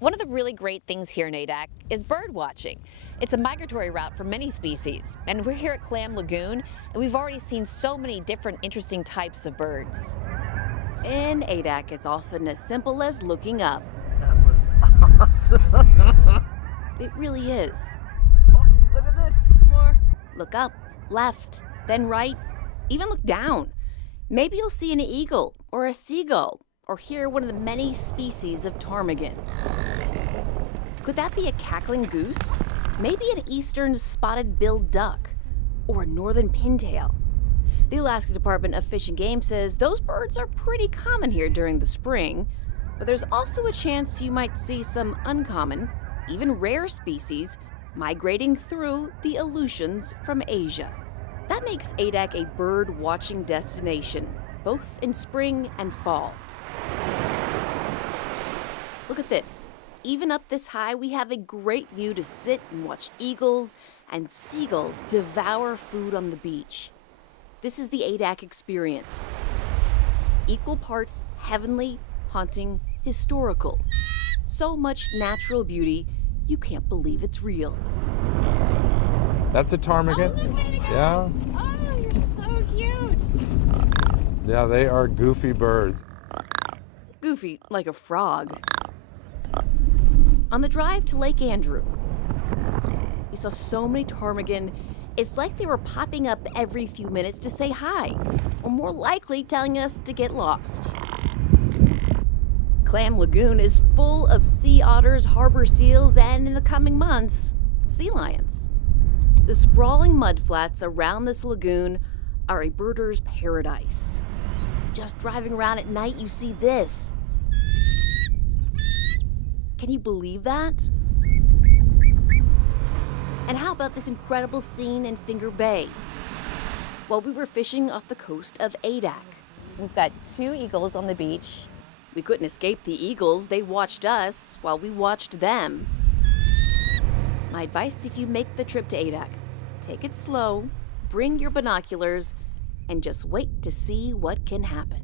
One of the really great things here in Adak is bird watching. It's a migratory route for many species, and we're here at Clam Lagoon, and we've already seen so many different interesting types of birds. In Adak, it's often as simple as looking up. That was awesome. It really is. Oh, look at this. More. Look up, left, then right, even look down. Maybe you'll see an eagle or a seagull or hear one of the many species of ptarmigan. Could that be a cackling goose? Maybe an eastern spotted-billed duck or a northern pintail. The Alaska Department of Fish and Game says those birds are pretty common here during the spring, but there's also a chance you might see some uncommon, even rare species migrating through the Aleutians from Asia. That makes Adak a bird-watching destination, both in spring and fall. Look at this. Even up this high, we have a great view to sit and watch eagles and seagulls devour food on the beach. This is the Adak experience. Equal parts heavenly, haunting, historical. So much natural beauty, you can't believe it's real. That's a ptarmigan. Oh, look where they go. Yeah. Oh, you're so cute. Yeah, they are goofy birds. Goofy like a frog. On the drive to Lake Andrew, we saw so many ptarmigan, it's like they were popping up every few minutes to say hi, or more likely telling us to get lost. Clam Lagoon is full of sea otters, harbor seals, and in the coming months, sea lions. The sprawling mudflats around this lagoon are a birder's paradise. Just driving around at night, you see this. Can you believe that? And how about this incredible scene in Finger Bay? Well, we were fishing off the coast of Adak. We've got two eagles on the beach. We couldn't escape the eagles. They watched us while we watched them. My advice if you make the trip to Adak, take it slow, bring your binoculars, and just wait to see what can happen.